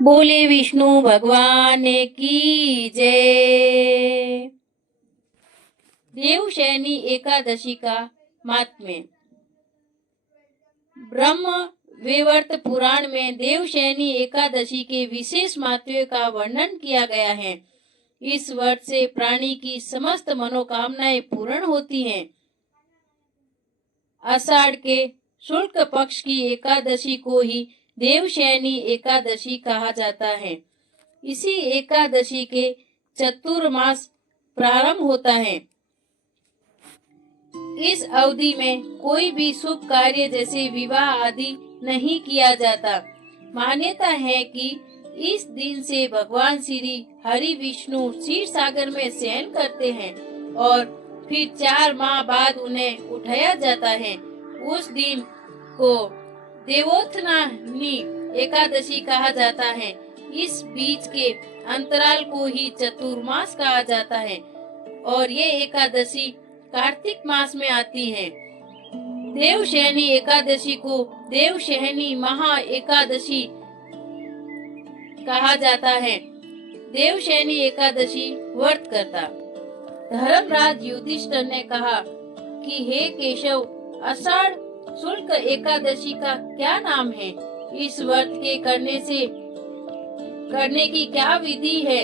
बोले विष्णु भगवान की जय। देवशयनी एकादशी का महात्म्य। ब्रह्म वैवर्त पुराण में देवशयनी एकादशी के विशेष महत्व का वर्णन किया गया है। इस व्रत से प्राणी की समस्त मनोकामनाएं पूर्ण होती हैं। आषाढ़ के शुक्ल पक्ष की एकादशी को ही देवशयनी एकादशी कहा जाता है। इसी एकादशी के चतुर्मास प्रारंभ होता है। इस अवधि में कोई भी शुभ कार्य जैसे विवाह आदि नहीं किया जाता। मान्यता है कि इस दिन से भगवान श्री हरि विष्णु क्षीर सागर में शयन करते हैं और फिर 4 माह बाद उन्हें उठाया जाता है। उस दिन को देवोत्थानी एकादशी कहा जाता है। इस बीच के अंतराल को ही चतुर्मास कहा जाता है और ये एकादशी कार्तिक मास में आती है। देवशयनी एकादशी को देवशयनी महा एकादशी कहा जाता है। देवशयनी एकादशी व्रत करता धर्मराज युधिष्ठिर ने कहा कि हे केशव, आषाढ़ शुक्ल एकादशी का क्या नाम है? इस व्रत के करने की क्या विधि है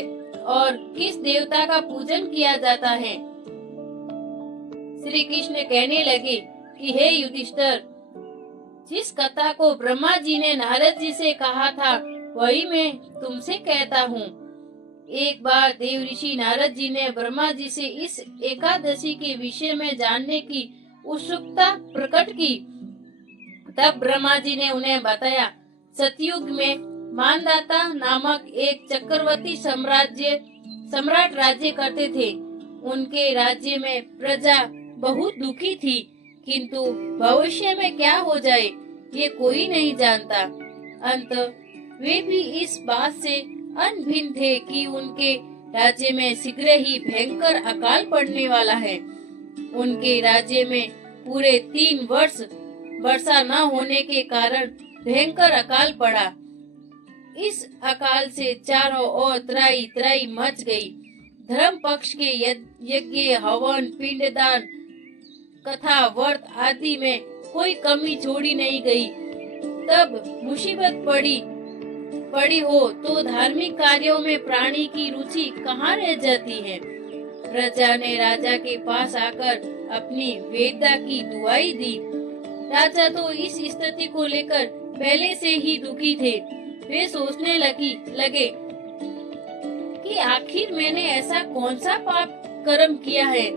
और किस देवता का पूजन किया जाता है? श्री कृष्ण कहने लगे कि हे युधिष्ठिर, जिस कथा को ब्रह्मा जी ने नारद जी से कहा था वही मैं तुमसे कहता हूँ। एक बार देव ऋषि नारद जी ने ब्रह्मा जी से इस एकादशी के विषय में जानने की उत्सुकता प्रकट की। तब ब्रह्मा जी ने उन्हें बताया, सतयुग में मानदाता नामक एक चक्रवर्ती सम्राट राज्य करते थे। उनके राज्य में प्रजा बहुत दुखी थी, किंतु भविष्य में क्या हो जाए ये कोई नहीं जानता। अंत वे भी इस बात से अनभिन्न थे कि उनके राज्य में शीघ्र ही भयंकर अकाल पड़ने वाला है। उनके राज्य में पूरे 3 वर्ष वर्षा न होने के कारण भयंकर अकाल पड़ा। इस अकाल से चारों ओर त्राही त्राही मच गई। धर्म पक्ष के यज्ञ, हवन, पिंडदान, कथा, व्रत आदि में कोई कमी छोड़ी नहीं गई। तब मुसीबत पड़ी हो तो धार्मिक कार्यों में प्राणी की रुचि कहाँ रह जाती है। प्रजा ने राजा के पास आकर अपनी वेदना की दुआई दी। राजा तो इस स्थिति को लेकर पहले से ही दुखी थे। वे सोचने लगे कि आखिर मैंने ऐसा कौन सा पाप कर्म किया है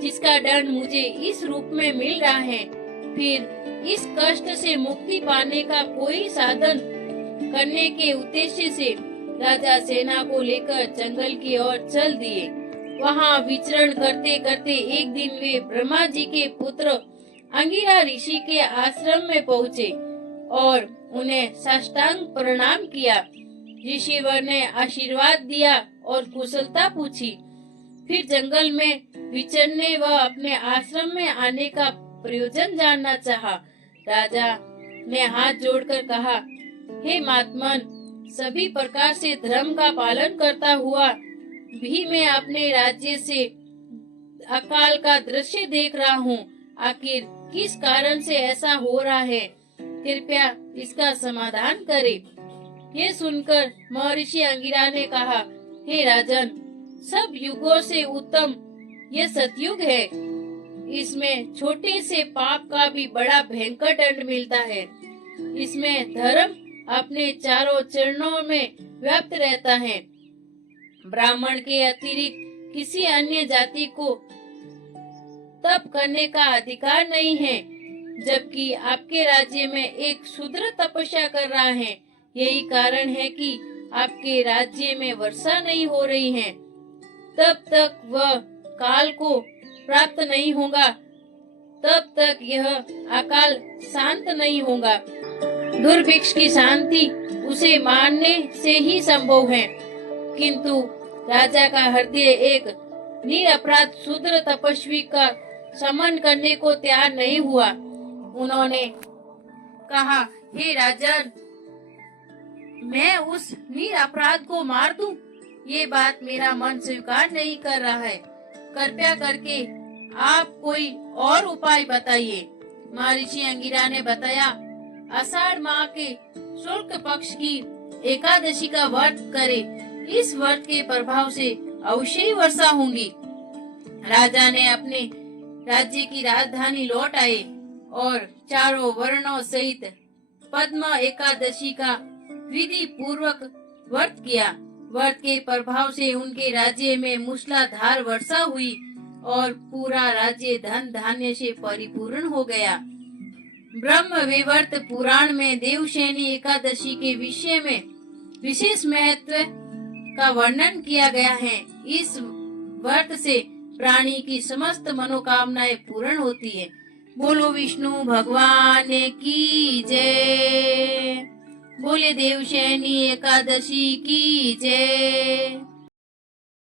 जिसका दंड मुझे इस रूप में मिल रहा है। फिर इस कष्ट से मुक्ति पाने का कोई साधन करने के उद्देश्य से राजा सेना को लेकर जंगल की ओर चल दिए। वहाँ विचरण करते करते एक दिन वे ब्रह्मा जी के पुत्र अंगिरा ऋषि के आश्रम में पहुँचे और उन्हें साष्टांग प्रणाम किया। ऋषिवर ने आशीर्वाद दिया और कुशलता पूछी। फिर जंगल में विचरने व अपने आश्रम में आने का प्रयोजन जानना चाहा। राजा ने हाथ जोड़कर कहा, हे महात्मन, सभी प्रकार से धर्म का पालन करता हुआ भी मैं अपने राज्य से अकाल का दृश्य देख रहा हूँ। आखिर किस कारण से ऐसा हो रहा है? कृपया इसका समाधान करे। ये सुनकर महर्षि अंगिरा ने कहा, हे राजन, सब युगों से उत्तम ये सतयुग है। इसमें छोटे से पाप का भी बड़ा भयंकर दंड मिलता है। इसमें धर्म अपने चारों चरणों में व्याप्त रहता है। ब्राह्मण के अतिरिक्त किसी अन्य जाति को तप करने का अधिकार नहीं है, जबकि आपके राज्य में एक शूद्र तपस्या कर रहा है। यही कारण है कि आपके राज्य में वर्षा नहीं हो रही है। तब तक वह काल को प्राप्त नहीं होगा, तब तक यह अकाल शांत नहीं होगा। दुर्भिक्ष की शांति उसे मारने से ही संभव है। किंतु राजा का हृदय एक निरपराध शूद्र तपस्वी का समन करने को तैयार नहीं हुआ। उन्होंने कहा, हे राजन, मैं उस निरपराध को मार दूं? ये बात मेरा मन स्वीकार नहीं कर रहा है। कृपया करके आप कोई और उपाय बताइए। महर्षि अंगिरा ने बताया, आषाढ़ माह के शुक्ल पक्ष की एकादशी का व्रत करे। इस व्रत के प्रभाव से अवश्य ही वर्षा होगी। राजा ने अपने राज्य की राजधानी लौट आए और चारों वर्णों सहित पद्म एकादशी का विधि पूर्वक व्रत किया। व्रत के प्रभाव से उनके राज्य में मूसलाधार वर्षा हुई और पूरा राज्य धन धान्य से परिपूर्ण हो गया। ब्रह्म विवर्त पुराण में देवशयनी एकादशी के विषय में विशेष महत्व का वर्णन किया गया है। इस व्रत से प्राणी की समस्त मनोकामनाएं पूर्ण होती है। बोलो विष्णु भगवान की जय। बोले देवशयनी एकादशी की जय।